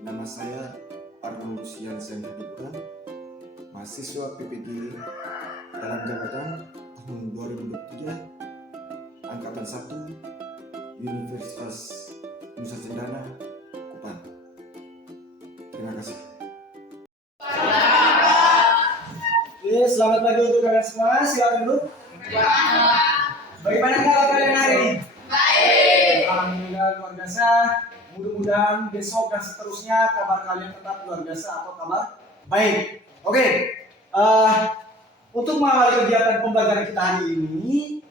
Nama saya Arnold Lucian Sendipura, mahasiswa PPG dalam jabatan tahun 2023, Angkatan 1, Universitas Nusa Cendana, Kupang. Terima kasih. Oke, selamat pagi untuk kalian semua. Silakan duduk. Bagaimana kabar kalian hari ini? Baik. Alhamdulillah luar biasa. Mudah-mudahan besok dan seterusnya kabar kalian tetap luar biasa atau kabar baik. Oke. Untuk mengawali kegiatan pembelajaran kita hari ini,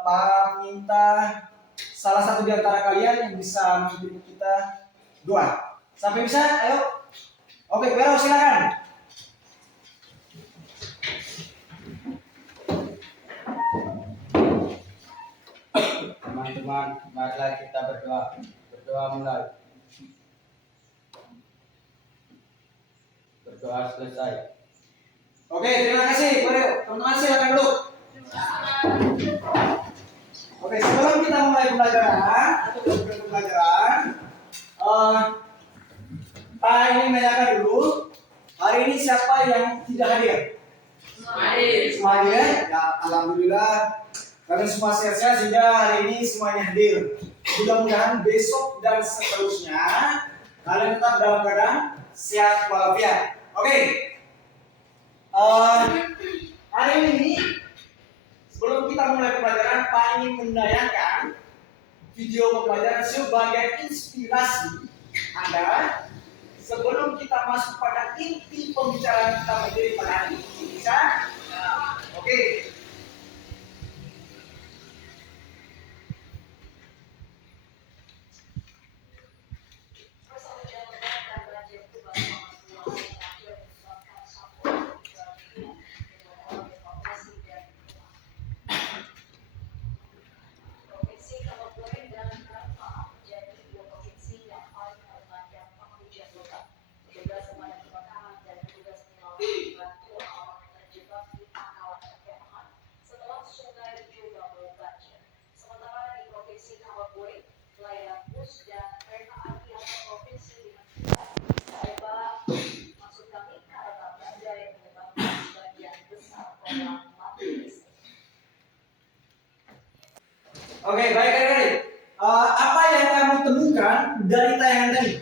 Pak minta salah satu di antara kalian yang bisa memimpin kita doa. Sampai bisa? Ayo. Oke, Pero silakan. Teman-teman, marilah kita berdoa. Berdoa mulai. Berdoa selesai. Oke, terima kasih. Mari, teman-teman silakan duduk. Oke, sebelum kita mulai pembelajaran atau pembelajaran, Pak ini menanyakan dulu. Hari ini siapa yang tidak hadir? Semua hadir. Ya, alhamdulillah. Kalian semua sehat-sehat sehingga hari ini semuanya hadir. Mudah-mudahan besok dan seterusnya kalian tetap dalam keadaan sehat walafiat. Oke. Hari ini sebelum kita mulai pembelajaran, Pak ingin menayangkan video pembelajaran sebagai inspirasi Anda sebelum kita masuk pada inti pembicaraan kita materi pada hari ini. Bisa? Oke. Oke, baik adik-adik. Apa yang kamu temukan dari tayangan tadi?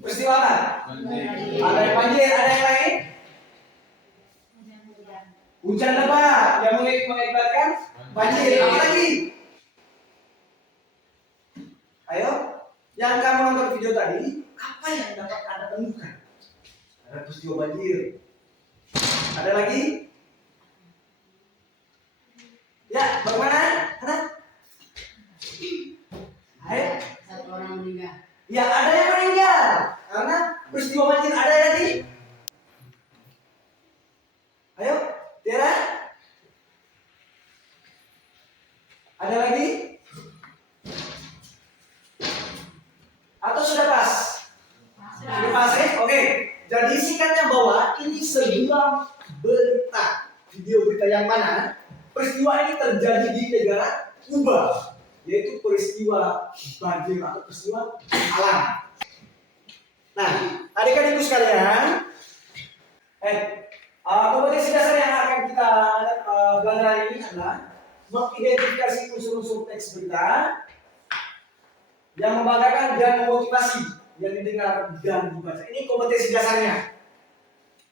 Peristiwa apa? Ada yang banjir, ada yang lain? Hujan lebat yang mengakibatkan banjir. Apa lagi? Ayo, yang kamu nonton video tadi, apa yang dapat Anda temukan? Ada peristiwa banjir. Ada lagi? Ya, bagaimana? Ada? Ayo. Satu orang meninggal. Ya, ada yang meninggal karena peristiwa banjir. Ada lagi? Ayo, Tiara. Ada lagi? Atau sudah pas? Sudah pas ya? Oke. Jadi singkatnya bahwa ini sebuah berita. Video berita yang mana? Peristiwa ini terjadi di negara Kuba, yaitu peristiwa banjir atau peristiwa alam. Nah, adik-adikku sekalian, kompetensi dasar yang akan kita belajar hari ini adalah mengidentifikasi unsur-unsur teks berita yang membanggakan dan memotivasi yang didengar dan dibaca. Ini kompetensi dasarnya.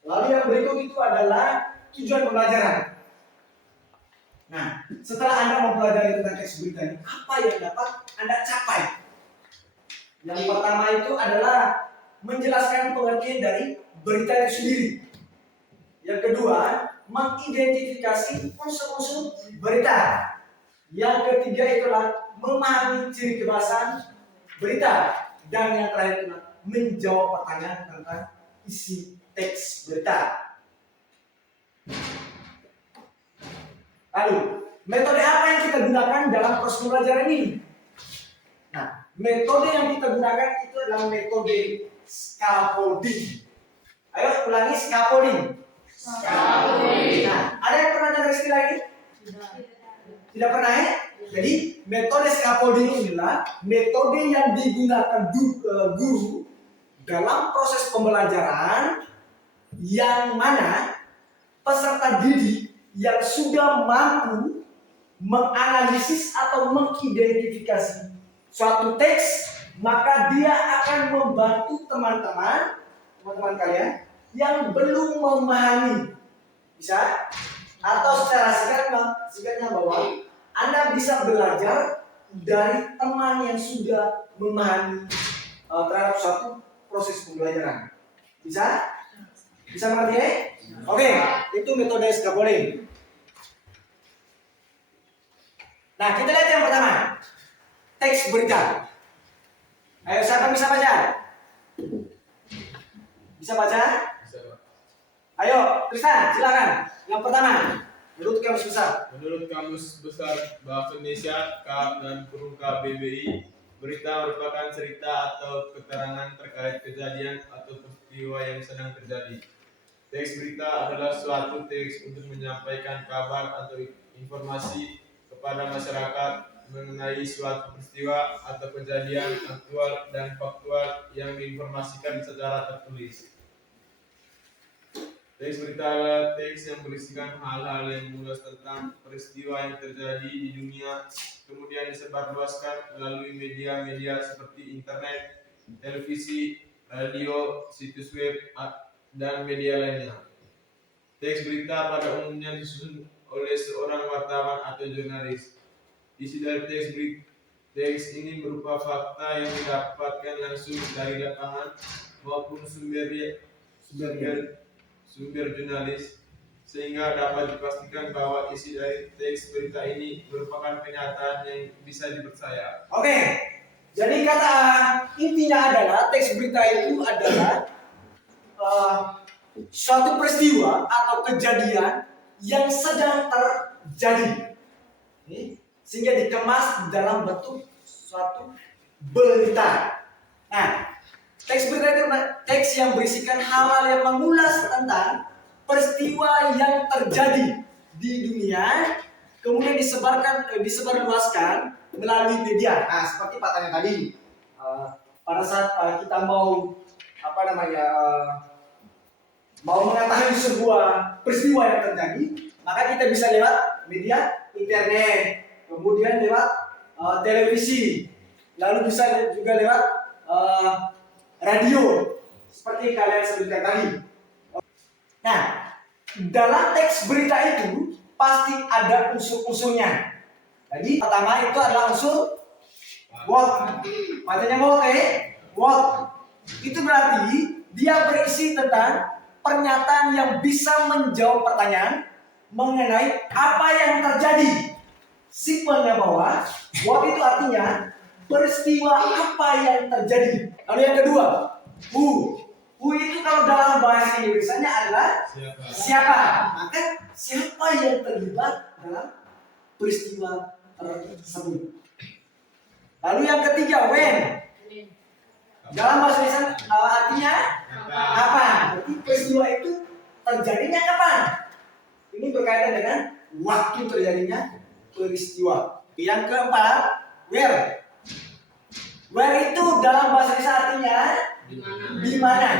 Lalu yang berikut itu adalah tujuan pembelajaran. Nah, setelah Anda mempelajari tentang teks berita ini, apa yang dapat Anda capai? Yang pertama itu adalah menjelaskan pengertian dari berita itu sendiri. Yang kedua, mengidentifikasi unsur-unsur berita. Yang ketiga itulah memahami ciri kebahasan berita. Dan yang terakhir itulah menjawab pertanyaan tentang isi teks berita. Lalu, metode apa yang kita gunakan dalam proses pembelajaran ini? Nah, metode yang kita gunakan itu adalah metode scaffolding. Ayo ulangi, scaffolding. Nah, ada yang pernah dengar istilah ini? Tidak pernah ya? Jadi metode scaffolding inilah metode yang digunakan guru dalam proses pembelajaran yang mana peserta didik yang sudah mampu menganalisis atau mengidentifikasi suatu teks, maka dia akan membantu teman-teman kalian yang belum memahami, bisa atau secara singkatnya bahwa Anda bisa belajar dari teman yang sudah memahami terhadap suatu proses pembelajaran. Bisa? Bisa mengerti ya? Oke, itu metode scaffolding. Nah, kita lihat yang pertama. Teks berita. Ayo, siapa bisa baca? Bisa baca? Bisa, Pak. Ayo, Tristan, silakan. Yang pertama, menurut kamus besar. Menurut Kamus Besar Bahasa Indonesia KAB dan Forum KBBI, berita merupakan cerita atau keterangan terkait kejadian atau peristiwa yang sedang terjadi. Teks berita adalah suatu teks untuk menyampaikan kabar atau informasi kepada masyarakat mengenai suatu peristiwa atau kejadian aktual dan faktual yang diinformasikan secara tertulis. Teks berita adalah teks yang berisikan hal-hal yang memulas tentang peristiwa yang terjadi di dunia, kemudian disebarluaskan melalui media-media seperti internet, televisi, radio, situs web, dan media lainnya. Teks berita pada umumnya disusun oleh seorang wartawan atau jurnalis. Isi dari teks ini berupa fakta yang didapatkan langsung dari lapangan maupun sumber jurnalis, sehingga dapat dipastikan bahwa isi dari teks berita ini merupakan kenyataan yang bisa dipercaya. Oke, jadi kata intinya adalah teks berita itu adalah suatu peristiwa atau kejadian yang sedang terjadi, sehingga dikemas dalam bentuk suatu berita. Nah, teks berita itu teks yang berisikan hal-hal yang mengulas tentang peristiwa yang terjadi di dunia, kemudian disebarluaskan melalui media. Nah, seperti Pak tanya tadi, pada saat kita mau mau mengetahui sebuah peristiwa yang terjadi, maka kita bisa lewat media internet, kemudian lewat televisi, lalu bisa juga lewat radio, seperti kalian sebutkan tadi. Nah, dalam teks berita itu pasti ada unsur-unsurnya. Jadi pertama itu adalah unsur what. Macamnya what. Itu berarti dia berisi tentang pernyataan yang bisa menjawab pertanyaan mengenai apa yang terjadi. Simpelnya bahwa what itu artinya peristiwa apa yang terjadi. Lalu yang kedua, who. Who itu kalau dalam bahasa Indonesia-nya adalah siapa. Maka siapa yang terlibat dalam peristiwa tersebut. Lalu yang ketiga, when. Dalam bahasa Indonesia artinya kapan. Berarti peristiwa itu terjadinya kapan. Ini berkaitan dengan waktu terjadinya peristiwa. Yang keempat, where. Where itu dalam bahasa Indonesia artinya di mana.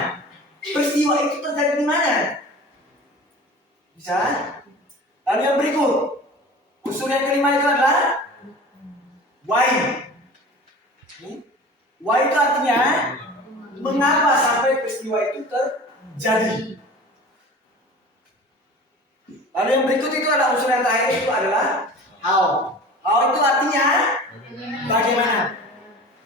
Peristiwa itu terjadi di mana? Bisa? Lalu yang berikut, unsur yang kelima itu adalah why. Why itu artinya mengapa sampai peristiwa itu terjadi. Lalu yang berikut itu adalah unsur yang terakhir, itu adalah how. How itu artinya bagaimana.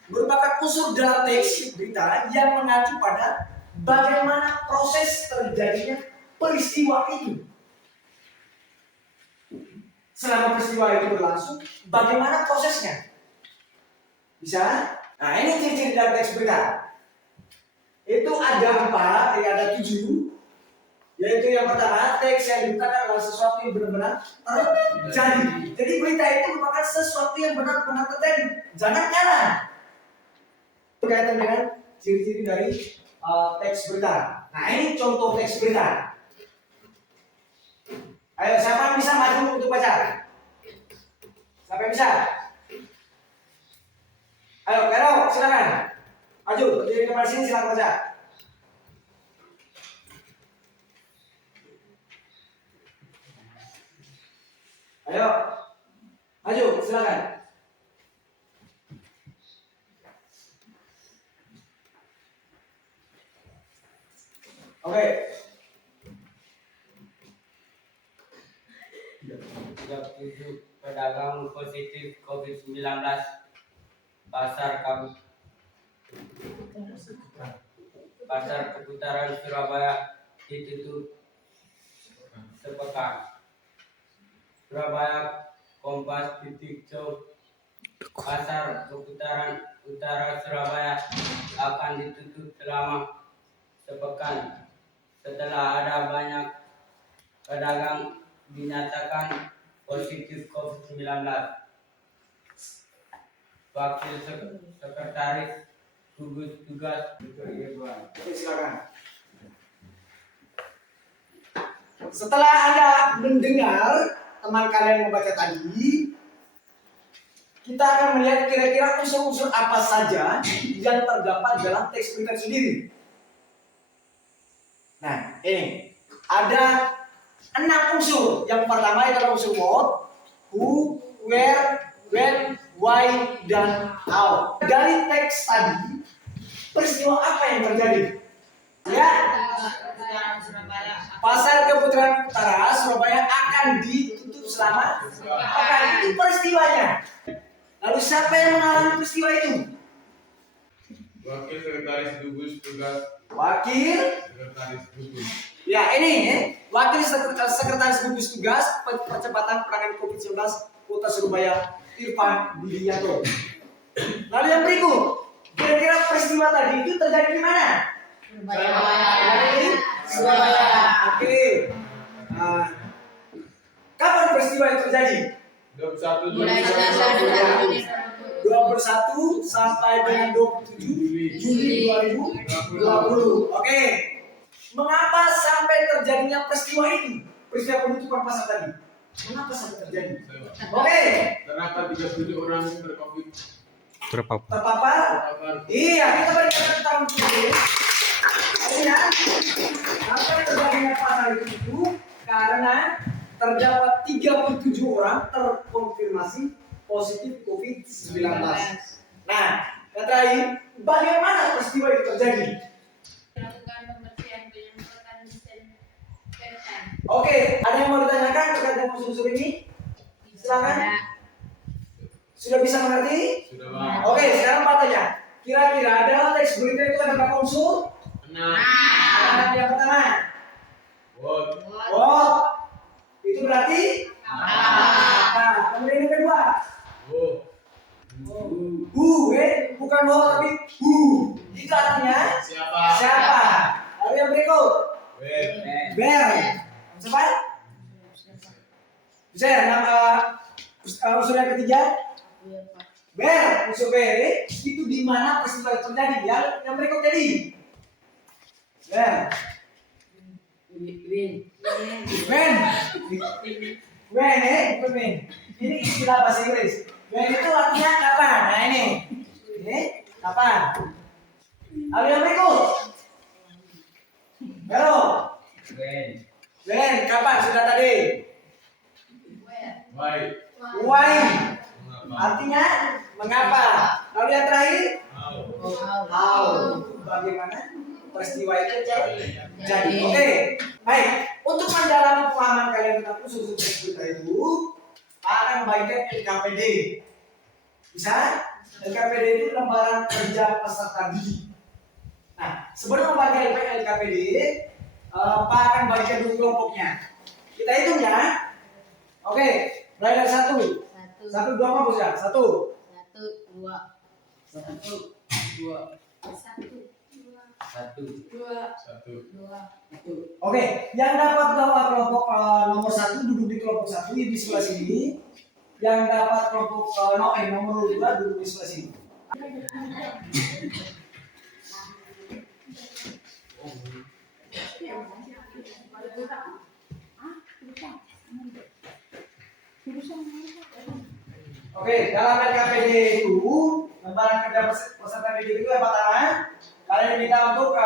Merupakan unsur dalam teks berita yang mengacu pada bagaimana proses terjadinya peristiwa itu. Selama peristiwa itu berlangsung, bagaimana prosesnya? Bisa? Nah, ini ciri-ciri dari teks berita. Itu ada 4, ada 7. Yaitu yang pertama, teks yang digunakan adalah sesuatu yang benar-benar terjadi. Jadi berita itu merupakan sesuatu yang benar-benar terjadi. Jangan kalah. Berkaitan dengan ciri-ciri dari teks berita. Nah, ini contoh teks berita. Ayo, siapa yang bisa maju untuk baca? Siapa yang bisa? Ayo, Vero, silakan. Maju, berdiri ke depan sini, silakan baca. Ayo, maju, silakan. Oke, 37 pedagang positif COVID-19 Pasar Keputaran Surabaya ditutup sepekan. Surabaya Kompas.co Pasar Keputaran Utara Surabaya akan ditutup selama sepekan setelah ada banyak pedagang dinyatakan positif COVID-19. Wakil Sekretaris Gugus Tugas oke, silakan. Setelah Anda mendengar teman kalian membaca tadi, kita akan melihat kira-kira unsur-unsur apa saja yang terdapat dalam teks berita itu sendiri. Nah, ini ada 6 unsur. Yang pertama adalah unsur what, who, where, when, why, dan how. Dari teks tadi, peristiwa apa yang terjadi? Ya, Pasar Keputaran Utara Surabaya akan ditutup selama pekan. Itu peristiwanya. Lalu siapa yang mengalami peristiwa itu? Wakil Sekretaris Gugus Tugas. Wakil. Sekretaris Gugus. Ya, ini Wakil Sekretaris Gugus Tugas Percepatan Penanganan COVID-19 Kota Surabaya, Irfan Budianto. Lalu yang berikut, kira-kira peristiwa tadi itu terjadi di mana? Surabaya. Oke. Nah, kapan peristiwa itu terjadi? 21 Mulai Juli 21 sampai dengan 27 Juli 2020. Oke. Mengapa sampai terjadinya peristiwa itu? Peristiwa penutupan pasar tadi. Mengapa sampai terjadi? Oke. terdapat 37 orang tercovid. Terpapar? Iya, kita berikan tepuk tangan dulu. Artinya, apa yang terjadinya pasar itu karena terdapat 37 orang terkonfirmasi positif COVID-19. Nah, yang terakhir, bagaimana peristiwa itu terjadi? Melakukan pembersihan penyemprotan disinfektan. Oke, ada yang mau ditanyakan terkait dengan unsur ini? Silakan. Sudah bisa mengerti? Sudah, Bang. Oke, sekarang Pak tanya. Kira-kira dalam teks berita itu ada berapa unsur? 6. Ada yang pertama. What? Oh, itu berarti apa? Kemudian yang kedua, Oh. who, bukan who tapi who. Itu artinya Siapa? siapa? Lalu yang berikut, Where? where. Siapa? Saya nama unsur yang ketiga, where. Unsur where itu di mana peristiwa itu terjadi. Yang berikut jadi, where. When, bukan when. Ini istilah bahasa Inggris. When itu artinya kapan. Nah ini kapan. Lalu yang berikut. Vero. When, kapan sudah tadi. Why? Why, Mengapa? artinya mengapa. Lalu yang terakhir. How? How, bagaimana peristiwa itu terjadi. Oke, baik. Untuk mendalami pemahaman kalian tentang unsur teks berita itu, akan membagikan LKPD. Bisa? LKPD itu lembaran kerja peserta didik. Nah, sebelum membagi LKPD, Pak akan bagikan dulu kelompoknya. Kita hitung ya. Oke, mulai dari 1. 1, 2, apa ya? 1. 1, 2. 1. Oke, yang dapat kelompok nomor 1 duduk di kelompok 1 di sebelah sini. Yang dapat kelompok nomor 2 duduk di sebelah sini. Oke, dalam LKPD itu lembaran kerja peserta didik itu yang pertama, kalian diminta untuk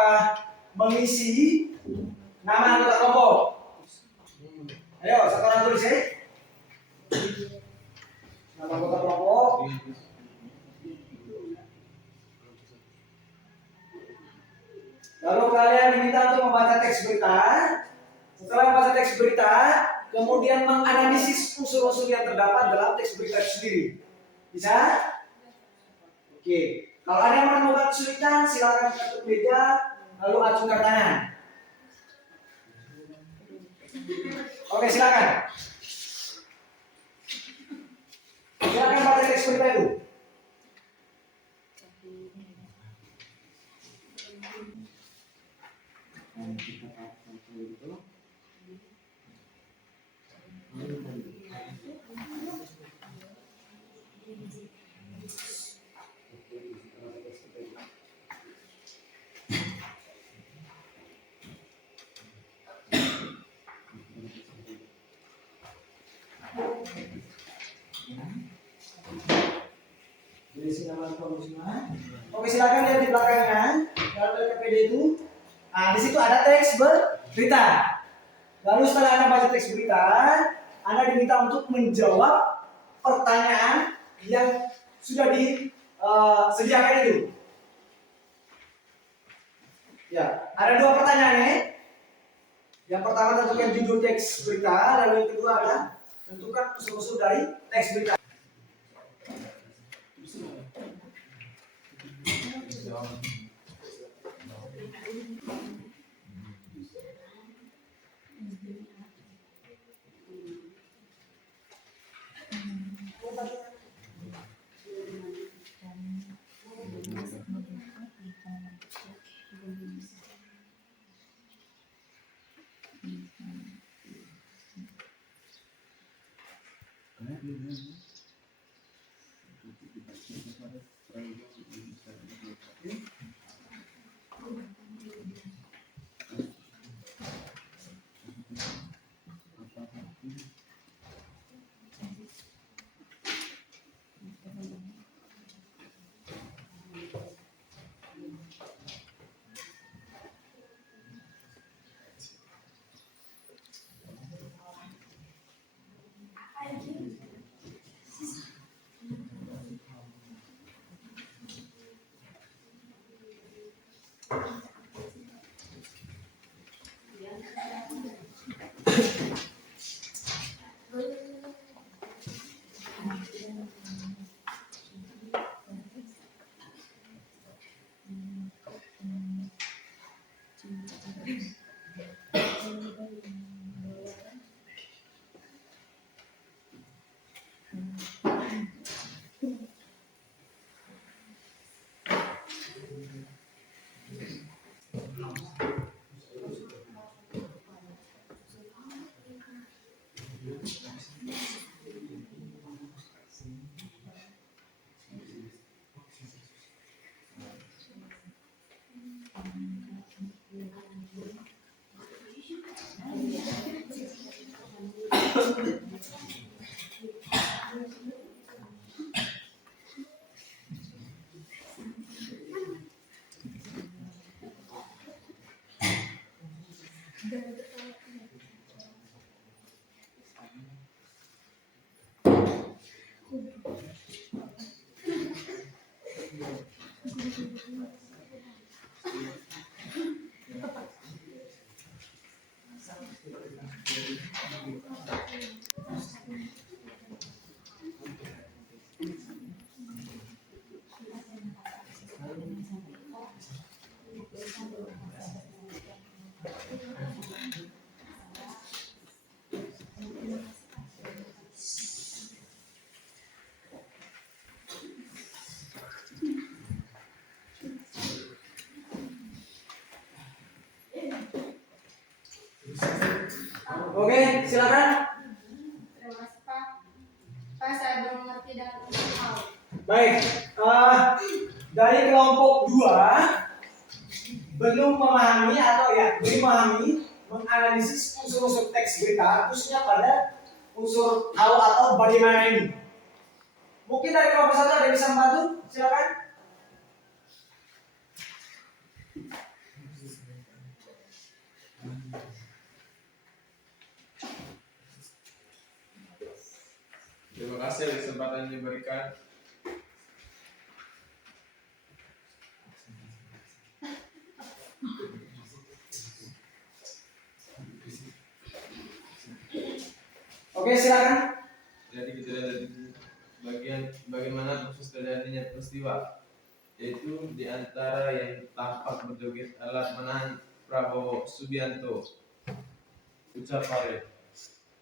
mengisi nama anggota kelompok. Ayo, satu orang tulis ya. Nama anggota kelompok. Lalu kalian diminta untuk membaca teks berita. Setelah membaca teks berita, kemudian menganalisis unsur-unsur yang terdapat dalam teks berita itu sendiri. Bisa? Oke. Kalau ada yang menemukan kesulitan, silakan ketuk meja, lalu acungkan tangan. Oke, silakan. Silakan baca teks berita itu. Oke, silakan lihat di belakangnya. Kalau lihat KPD itu, di situ ada teks berita. Lalu setelah Anda baca teks berita, Anda diminta untuk menjawab pertanyaan yang sudah disediakan itu. Ya, ada dua pertanyaan ya. Yang pertama tentukan judul teks berita, lalu yang kedua adalah tentukan unsur-unsur dari teks berita. Oke, silakan. Terima kasih Pak. Pak, saya belum mengerti dengan unsur hal. Baik, dari kelompok 2 belum memahami atau belum memahami menganalisis unsur-unsur teks berita, khususnya pada unsur how atau bagaimana ini. Mungkin dari kelompok 1 ada yang bisa membantu, silakan. kasih kesempatan yang diberikan. Oke, silakan. Jadi kita lihat dari bagian bagaimana proses terjadinya peristiwa, yaitu di antara yang tampak berjoget alat menahan Prabowo Subianto. Ucap Farid.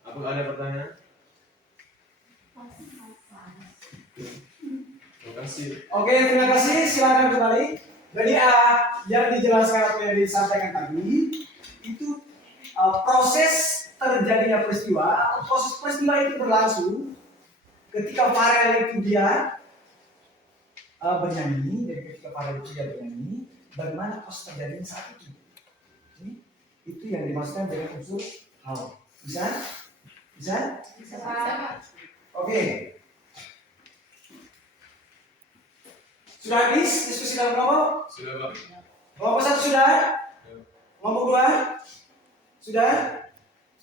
Apa ada pertanyaan? Terima kasih. Oke, terima kasih. Silakan kembali. Jadi yang dijelaskan apa yang disampaikan tadi itu proses terjadinya peristiwa atau proses peristiwa itu berlangsung ketika Farel itu dia bernyanyi, dan ketika Farel itu dia bernyanyi, bagaimana proses terjadinya saat itu. Itu yang dimaksudkan dengan unsur hal. Bisa? Bisa? Bisa, Pak. Oke. Sudah habis diskusi dalam kelompok? Sudah, Pak. Kelompok 1 sudah? Kelompok 2? Sudah?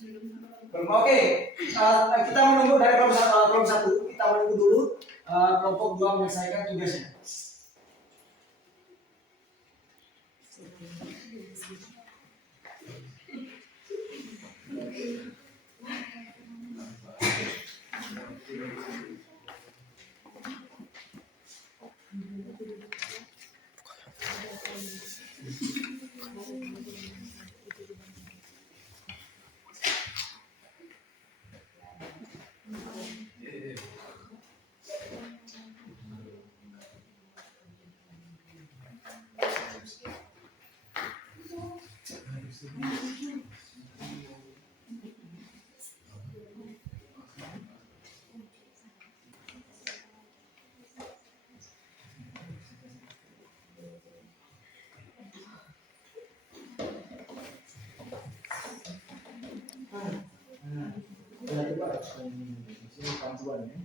Belum. Oke. Kita menunggu dari kelompok 1, kita menunggu dulu kelompok 2 menyelesaikan tugasnya. Ini panduan ya.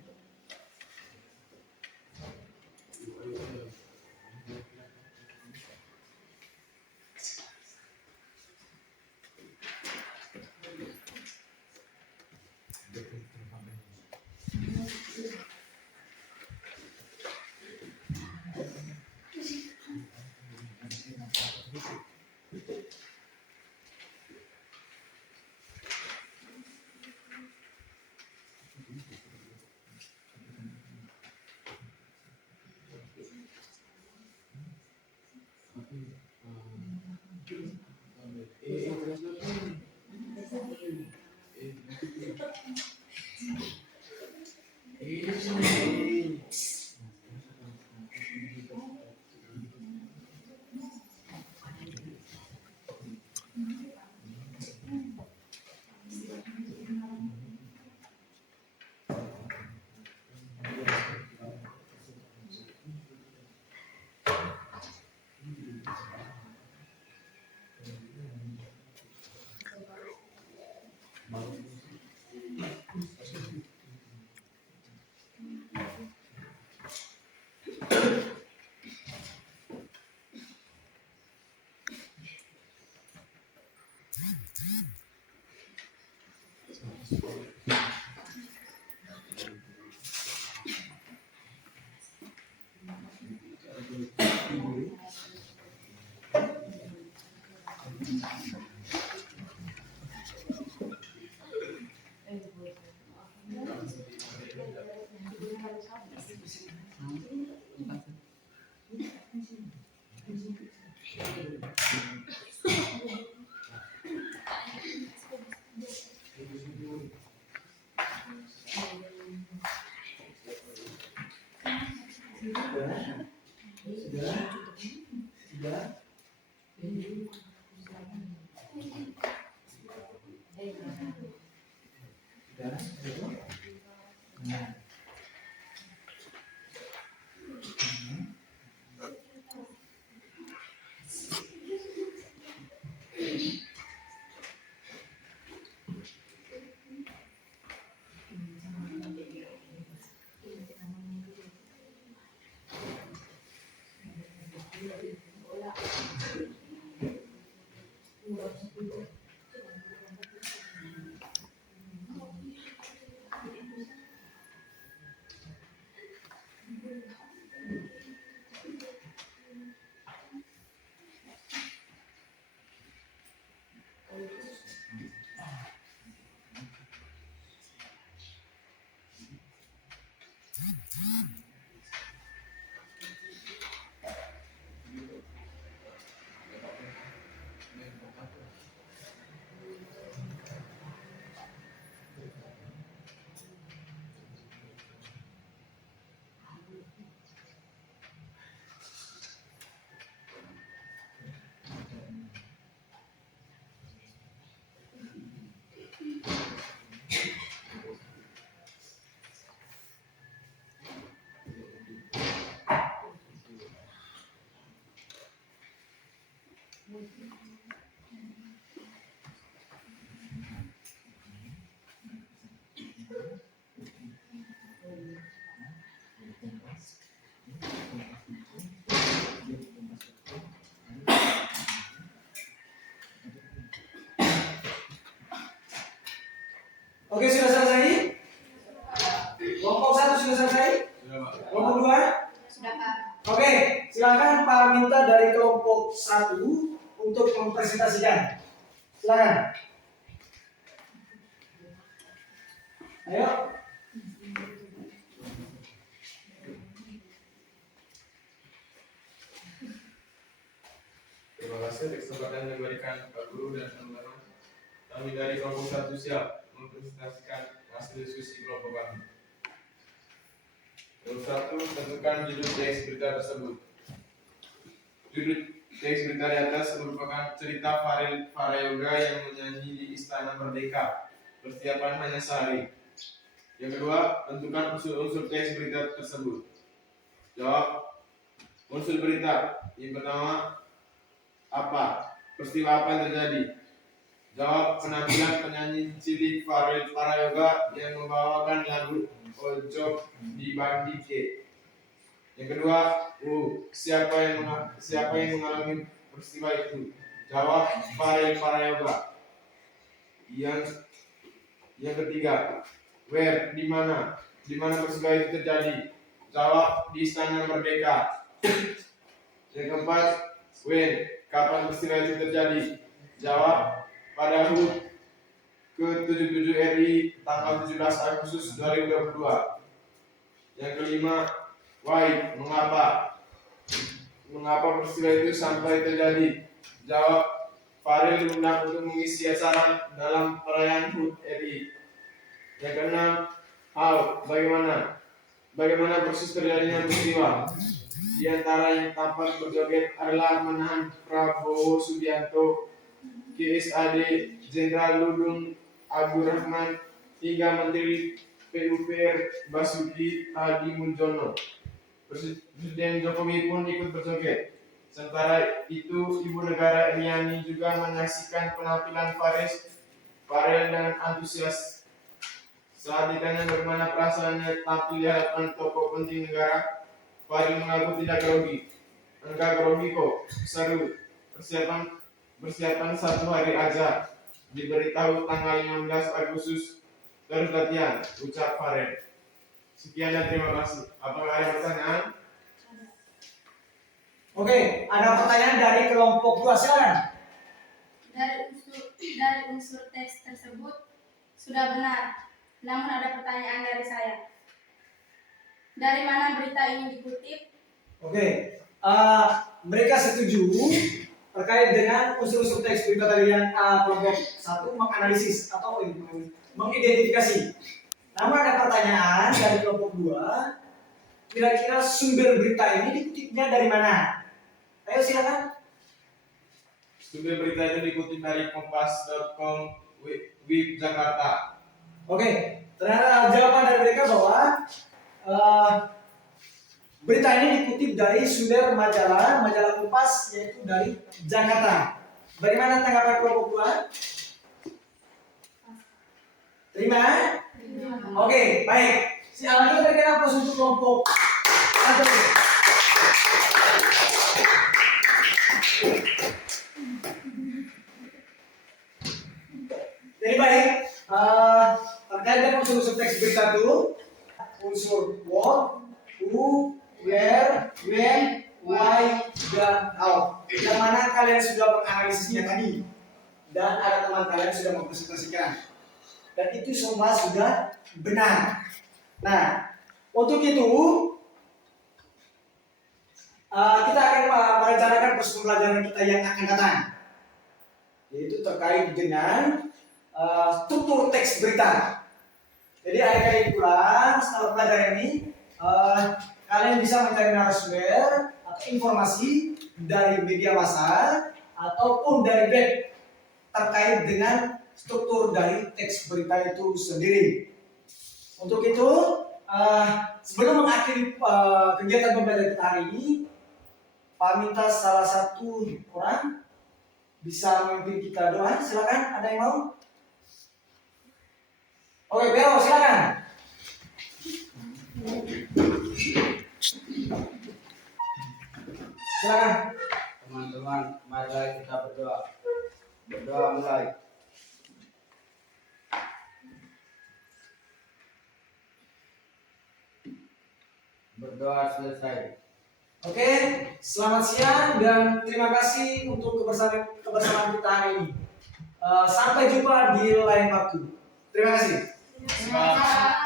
Oke, sudah selesai? Kelompok 1 sudah selesai? Sudah, Pak. Kelompok 2? Sudah, Pak. Oke, silakan Pak minta dari kelompok 1 untuk mempresentasikan. Silakan. Ayo. Terima kasih atas kesempatan yang diberikan Pak Guru dan teman-teman. Kami dari kelompok 1 siap mempresentasikan hasil diskusi kelompok kami. Nomor 1, tentukan judul teks berita tersebut. Judul teks berita di atas merupakan cerita Farel Farayoga yang menyanyi di Istana Merdeka. Persiapan hanya sehari. Yang kedua, tentukan unsur-unsur teks berita tersebut. Jawab unsur berita. Yang pertama, apa? Peristiwa apa yang terjadi? Jawab penampilan penyanyi cilik Farel Farayoga yang membawakan lagu Ojo di Bandike. Yang kedua, siapa yang mengalami peristiwa itu? Jawab Farel Farayoga. Yang ketiga, where, di mana peristiwa itu terjadi? Jawab di Istana Merdeka. Yang keempat, when, kapan peristiwa itu terjadi? Jawab pada HUT ke-77 RI tanggal 17 Agustus 2022. Yang kelima, why, mengapa peristiwa itu sampai terjadi? Jawab, Farel diundang untuk mengisi acara dalam perayaan HUT RI. Yang keenam, how, bagaimana proses terjadinya peristiwa? Di antara yang tampak berjoget adalah menahan Prabowo Subianto, KSAD Jenderal Dudung Abdurrahman, hingga Menteri PUPR Basuki Hadi Muljono. Presiden Jokowi pun ikut berjoget. Sementara itu, Ibu Negara Iriani juga menyaksikan penampilan Farel dengan antusias. Saat ditanya bagaimana perasaannya tampil di hadapan tokoh penting negara, Farel mengaku tidak grogi. Enggak grogi kok, seru. Persiapan 1 hari aja. Diberitahu tanggal 15 Agustus terus latihan, ucap Farel. Sekian dan terima kasih. Apakah ada pertanyaan? Oke, ada pertanyaan dari kelompok 2, silakan. Dari unsur teks tersebut sudah benar, namun ada pertanyaan dari saya. Dari mana berita ini dikutip? Oke, mereka setuju terkait dengan unsur-unsur teks berita tadi yang kelompok 1 menganalisis atau mengidentifikasi. Namun ada pertanyaan dari kelompok 2, kira-kira sumber berita ini dikutipnya dari mana? Ayo silakan. Sumber berita itu dikutip dari kompas.com Wib Jakarta. Oke, ternyata jawaban dari mereka bahwa berita ini dikutip dari sumber majalah Kompas, yaitu dari Jakarta. Bagaimana tanggapan kelompok 2? Terima? Oke, baik. Si Alami berikan aplaus untuk kelompok 1. Jadi baik, terkait dengan unsur-unsur teks berita itu, unsur what, who, where, when, why, dan how. Yang mana kalian sudah menganalisisnya tadi, dan ada teman kalian sudah mempresentasikan. Dan itu semua sudah benar. Nah, untuk itu kita akan merencanakan proses pembelajaran kita yang akan datang, yaitu terkait dengan struktur teks berita. Jadi adik-adik pulang setelah pelajaran ini, kalian bisa mencari narasumber atau informasi dari media massa ataupun dari web terkait dengan struktur dari teks berita itu sendiri. Untuk itu, sebelum mengakhiri kegiatan pembelajaran kita hari ini, Pak minta salah satu orang bisa memimpin kita doa. Silakan, ada yang mau? Oke, Pero, silakan. Silakan. Teman-teman, mari kita berdoa. Berdoa mulai. Berdoa selesai. Oke, selamat siang dan terima kasih untuk kebersamaan kita hari ini. Sampai jumpa di lain waktu. Terima kasih. Terima kasih.